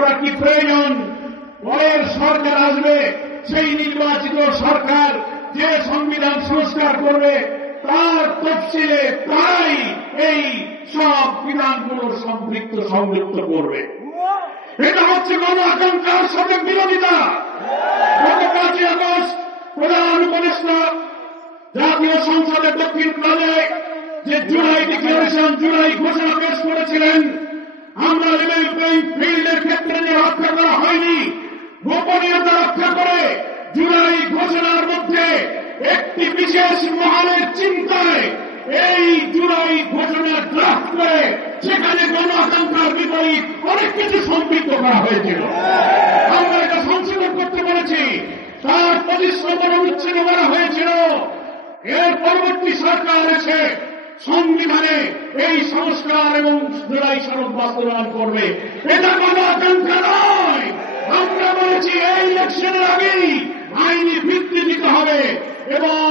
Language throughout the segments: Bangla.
করা কি প্রয়োজন। পরের সরকার আসবে, সেই নির্বাচিত সরকার যে সংবিধান সংস্কার করবে তার তফসিলে তাই এই সব বিধানগুলো সংযুক্ত করবে। এটা হচ্ছে গণ আকাঙ্ক্ষার সাথে বিরোধিতা। গত 5ই আগস্ট প্রধান উপদেষ্টা জাতীয় সংসদের দক্ষিণ প্লাজায় যে জুলাই ডিক্লারেশন, জুলাই ঘোষণা পেশ করেছিলেন, আমরা লেভেল প্লেইং ফিল্ডের ক্ষেত্রে যে রক্ষা করা হয়নি, গোপনীয়তা রক্ষা করে জুলাই ঘোষণার মধ্যে একটি বিশেষ মহলের চিন্তায় এই জুলাই ঘোষণা ড্রাফট করে সেখানে গণ আকাঙ্ক্ষার বিপরীত অনেক কিছু সম্পৃক্ত করা হয়েছিল। আমরা এটা সংশোধন করতে পেরেছি, তার পরিশ্রম উচ্ছেদ করা হয়েছিল। এর পরবর্তী সরকার এসে সংবিধানে এই সংস্কার এবং জুলাই সনদ বাস্তবায়ন করবে। এটা গণ আকাঙ্ক্ষা নয়। আমরা বলেছি এই ইলেকশনের আগেই আইনি ভিত্তি দিতে হবে এবং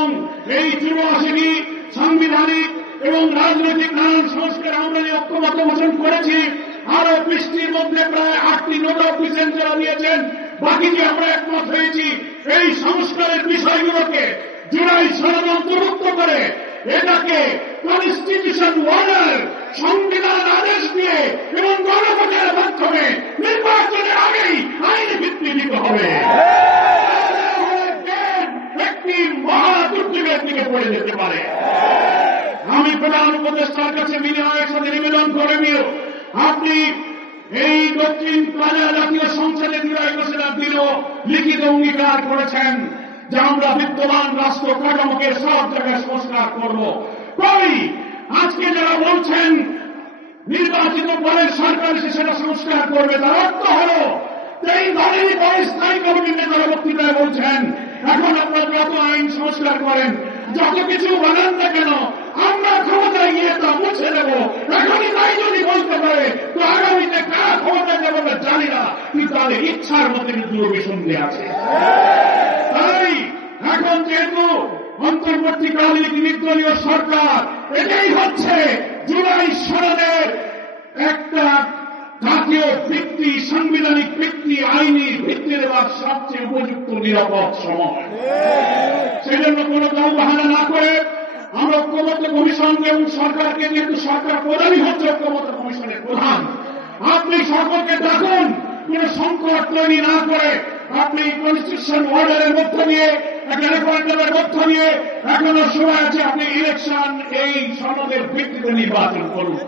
এই 84 সাংবিধানিক এবং রাজনৈতিক নানান সংস্কার আমরা যে ঐক্যমত পোষণ করেছি। আরো 20টির মধ্যে প্রায় 8টি নোট অফ ডিসেন্ট যারা দিয়েছেন, বাকি যে আমরা একমত হয়েছি এই সংস্কারের বিষয়গুলোকে জুলাই সনদ অন্তর্ভুক্ত করে এটাকে কনস্টিটিউশন ওয়ার্ডার সংবিধান আদেশ দিয়ে এবং গণভোটের মাধ্যমে নির্বাচনের আগেই আইনি ভিত্তি দিতে হবে। একটি মহা দুর্যোগের দিকে পড়ে যেতে পারে। আমি প্রধান উপদেষ্টার কাছে বিনয়ের সাথে নিবেদন করে দিও, আপনি এই দক্ষিণ প্লাজা জাতীয় সংসদে জুলাই ঘোষণা দিল লিখিত অঙ্গীকার করেছেন যে আমরা বিদ্যমান রাষ্ট্র কাঠামোকে সব জায়গায় সংস্কার করব। কই আজকে যারা বলছেন নির্বাচিত পরের সরকার এসে সেটা সংস্কার করবে, তার অর্থ হল এই দলেরই পরে স্থায়ী কমিটির নেতারা বক্তৃতায় বলছেন এখন আপনারা যত আইন সংস্কার করেন, যত কিছু বানান না কেন, আমরা ক্ষমতায় গিয়ে তা মুছে দেব। এখনই তাই যদি বলতে পারে তো আগামীতে কারা ক্ষমতায় যাবে জানি না, কিন্তু তাদের ইচ্ছার মধ্যে কিন্তু দুর্বিসন্ধি আছে। তাই এখন যেহেতু অন্তর্বর্তীকালীন নির্দলীয় সরকার, এটাই হচ্ছে জুলাই সনদের একটা জাতীয় ভিত্তি, সাংবিধানিক ভিত্তি, আইনি ভিত্তি দেওয়ার সবচেয়ে উপযুক্ত নিরাপদ সময়। সেজন্য কোন দল বাহানা না করে আমরা ঐক্যমত্য কমিশন এবং সরকারকে, যেহেতু সরকার প্রধানই হচ্ছে ঐক্যমত্য কমিশনের প্রধান, আপনি সরকারকে ডাকুন কোন সংকট তৈরি না করে আপনি কনস্টিটিউশন অর্ডারের মধ্য দিয়ে, একটা রেফারেন্ডামের মধ্য দিয়ে এখনো সময় আছে, আপনি ইলেকশন এই সনদের ভিত্তিতে নির্বাচন করুন।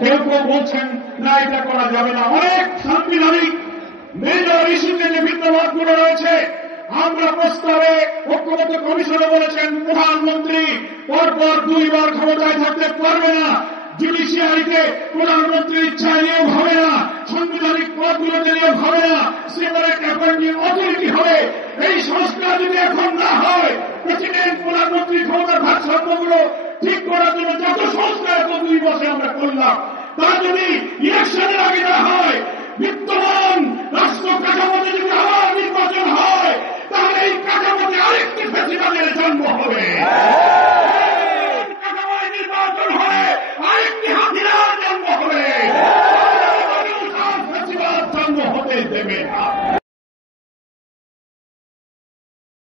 কেউ কেউ বলছেন না এটা করা যাবে না। অনেক সাংবিধানিক মেজর ইস্যুতে যে বিদ্যমানগুলো রয়েছে, আমরা প্রস্তাবে ঐক্যমত্য কমিশনে বলেছেন প্রধানমন্ত্রী পরপর 2 বার ক্ষমতায় থাকতে পারবে না, জুডিশিয়ারিতে প্রধানমন্ত্রীর ইচ্ছা নিয়োগ হবে না, সাংবিধানিক পদগুলোতে নিয়োগ হবে না, সেপারেট অ্যাপয়েন্টিং অথরিটি হবে। এই সংস্কার যদি এখন না হয়, প্রেসিডেন্ট প্রধানমন্ত্রীর ক্ষমতার ভারসাম্যগুলো ঠিক করার জন্য যত সংস্কার এত 2 বছর আমরা করলাম, তা যদি ইলেকশনের আগে না হয়, বিদ্যমান রাষ্ট্র কাঠামোতে যদি আবার নির্বাচন হয়, তাহলে এই কাঠামোতে আরেকটি ফ্যাসিবাদের জন্ম হবে।